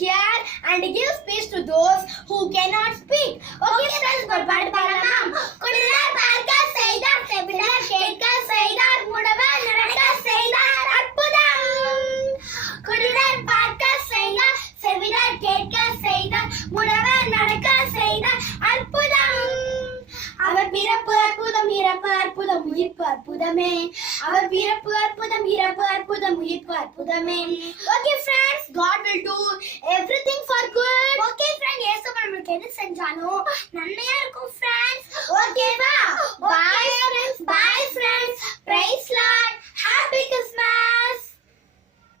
hear and give speech to those who cannot speak. Okay friends, ஒரு பாட்டு பாடலாம். குடிலார் பார்க்க செய்தார் செவிடார் கேட்க செய்தார் முடவர் நடக்க செய்தார் அற்புதம். குடிலார் பார்க்க செய்தார் செவிடார் கேட்க செய்தார் முடவர் நடக்க செய்தார் அற்புதம். அவர் பிறப்பு அற்புதம், இறப்பு அற்புதம், உயிர்ப்பு அற்புதமே. அவர் பிறப்பு அற்புதம், இறப்பு அற்புதம், உயிர்ப்பு அற்புதமே. Okay friends, God will do everything for good. Okay friend, இயேசு நமக்கு எது செஞ்சாலும் நன்மையா